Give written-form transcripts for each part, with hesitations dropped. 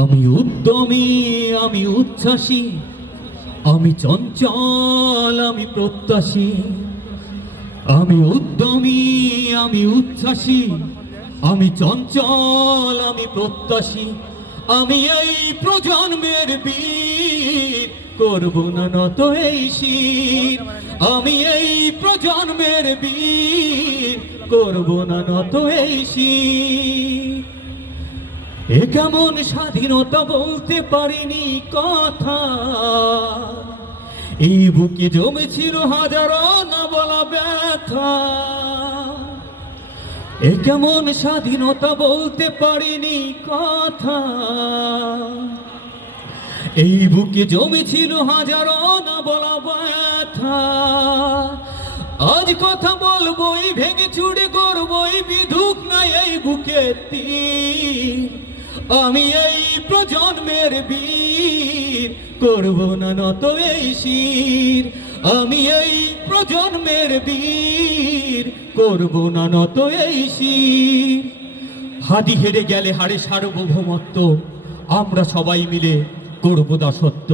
আমি উদ্যমী, আমি উচ্ছ্বাসী, আমি চঞ্চল, আমি প্রত্যাশী। আমি উদ্যমী, আমি উচ্ছ্বাসী, আমি চঞ্চল, আমি প্রত্যাশী। আমি এই প্রজন্মের বীর, করব না নত এই শির। আমি এই প্রজন্মের বীর, করব না নত এই শির। এ কেমন স্বাধীনতা বলতে পারিনি কথা, এই বুকে জমেছিল হাজারো না বলা ব্যথা। এ কেমন স্বাধীনতা বলতে পারিনি কথা, এই বুকে জমেছিল হাজারো না বলা ব্যথা। আজ কথা বলবোই, ভেঙে চুড়ে করবই, বিধুক নাই এই বুকে তীর। আমি এই প্রজন্মের বীর, করব না নত এই শির। আমি এই প্রজন্মের বীর, করব না নত এই শির। হাদি হেরে গেলে হারে সার্বভৌমত্ব, আমরা সবাই মিলে করব দাসত্ব।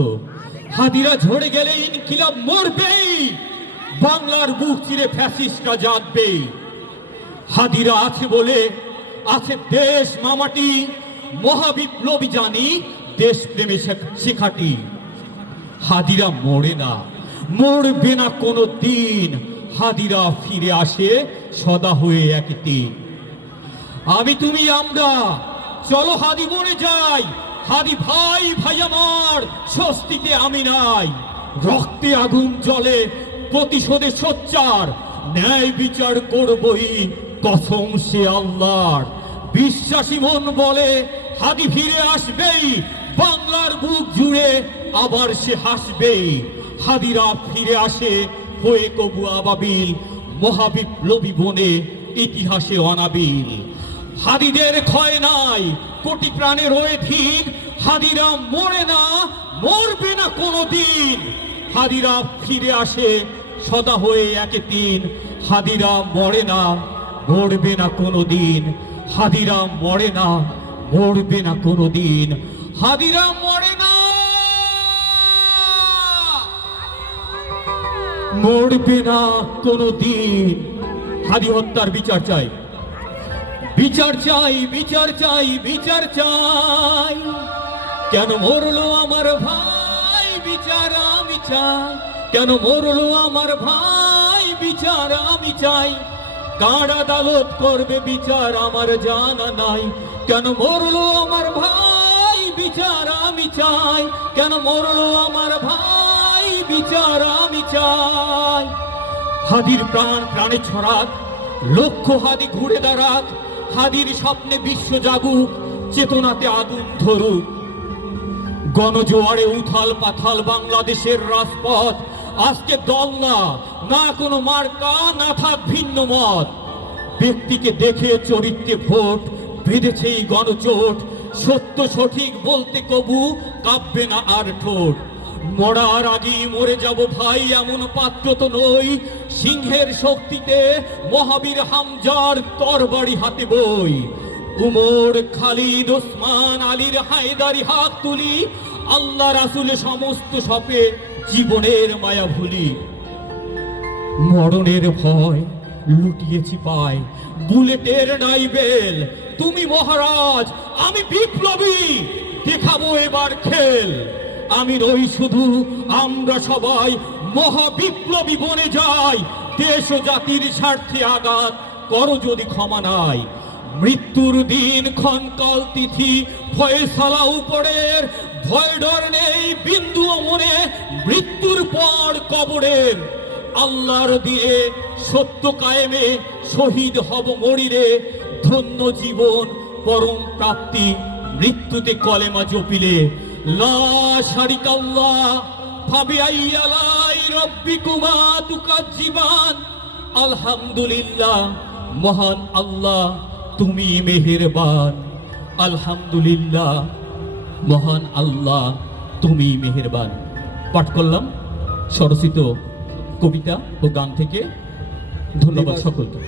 হাদিরা ঝরে গেলে ইনকিলাব মরবেই, বাংলার বুক চিরে ফ্যাসিস্টরা জাগবে। হাদিরা আছে বলে আছে দেশ মামাটি, মহাবিপ্লবী জানি দেশ প্রেমে শেখাটি। হাদিরা মরে না, মরবে না কোনো দিন, হাদিরা ফিরে আসে সদা হয়ে একদিন। আমি তুমি আমরা চলো হাদি মরে যাই, হাদি ভাই ভাই আমার স্বস্তিতে আমি নাই। রক্তে আগুন জ্বলে প্রতিশোধে সোচ্চার, ন্যায় বিচার করবই কসম সে আল্লাহর। বিশ্বাসী মন বলে হাদি ফিরে আসবেই, বাংলার বুক জুড়ে আবার সে হাসবেই। হাদিরা ফিরে আসে হয়ে কবু আবাবিল, মহাবিপ্লবী বনে ইতিহাসে অনাবিল। হাদিদের ক্ষয় নাই, কোটি প্রাণে রয়ে ধীর। হাদিরা মরে না, মরবে না কোনো দিন। হাদিরা ফিরে আসে সদা হয়ে একদিন। হাদিরা মরে না, মরবে না কোনো দিন। হাদিরা মরে না, মরবে না কোনো দিন। হাদিরা মরে না, মরবে না কোনো দিন। হাদি হত্যার বিচার চাই, বিচার চাই, বিচার চাই, বিচার চাই। কেন মরলো আমার ভাই, বিচার আমি চাই। কেন মরলো আমার ভাই, বিচার আমি চাই। কার আদালত করবে বিচার আমার জানা নাই। কেন মরলো আমার ভাই, বিচার আমি চাই। কেন মরলো আমার ভাই, বিচার আমি চাই। হাদির প্রাণ প্রাণে ছড়াক, লক্ষ হাদি ঘুরে দাঁড়াক। হাদির স্বপ্নে বিশ্ব জাগুক, চেতনাতে আগুন ধরুক। গণজোয়ারে উথাল পাথাল বাংলাদেশের রাজপথ। আজকে দল না, না কোনো মার্কা, না থাক ভিন্ন মত। ব্যক্তিকে দেখে চরিত্রে ভোট, বেঁধেছে এই গণজোট। সত্য সঠিক বলতে কবু কাঁপবে না আর ঠোঁট। মরার আগেই মরে যাব ভাই, এমন পাত্র তো নই। সিংহের শক্তিতে মহাবীর হামজার তরবারি হাতে বই। উমর, খালিদ, ওসমান, আলীর হায়দারি হাত তুলি। আল্লাহ রাসূল সমস্ত সপে জীবনের মায়া ভুলি। মরণের ভয় লুটিয়েছি পায়, বুলেটের নাই বেল। তুমি মহারাজ, আমি বিপ্লবী, দেখাবো এবার খেল। আমি নই শুধু, আমরা সবাই মহাবিপ্লবী বনে যাই। দেশ ও জাতির স্বার্থে আঘাত করো যদি ক্ষমা নাই। মৃত্যুর দিন ক্ষণকাল তিথি, ফয়সালা উপরের। ভয় ডর নেই বিন্দুও মনে, মৃত্যুর পর কবরের। আল্লাহর দিয়ে সত্য কায়েমে শহীদ হব মরিরে। ধন্য জীবন পরম প্রাপ্তি, মৃত্যুতে কলেমা জপিলে। লা শারিকা আল্লাহ ফাবিআই আলাই রাব্বিকুমা তুকাজ্জিবান। আলহামদুলিল্লাহ, মহান আল্লাহ তুমি মেহেরবান। আলহামদুলিল্লাহ, মহান আল্লাহ তুমি মেহেরবান। পাঠ করলাম স্বরচিত কবিতা ও গান থেকে। ধন্যবাদ সকলকে।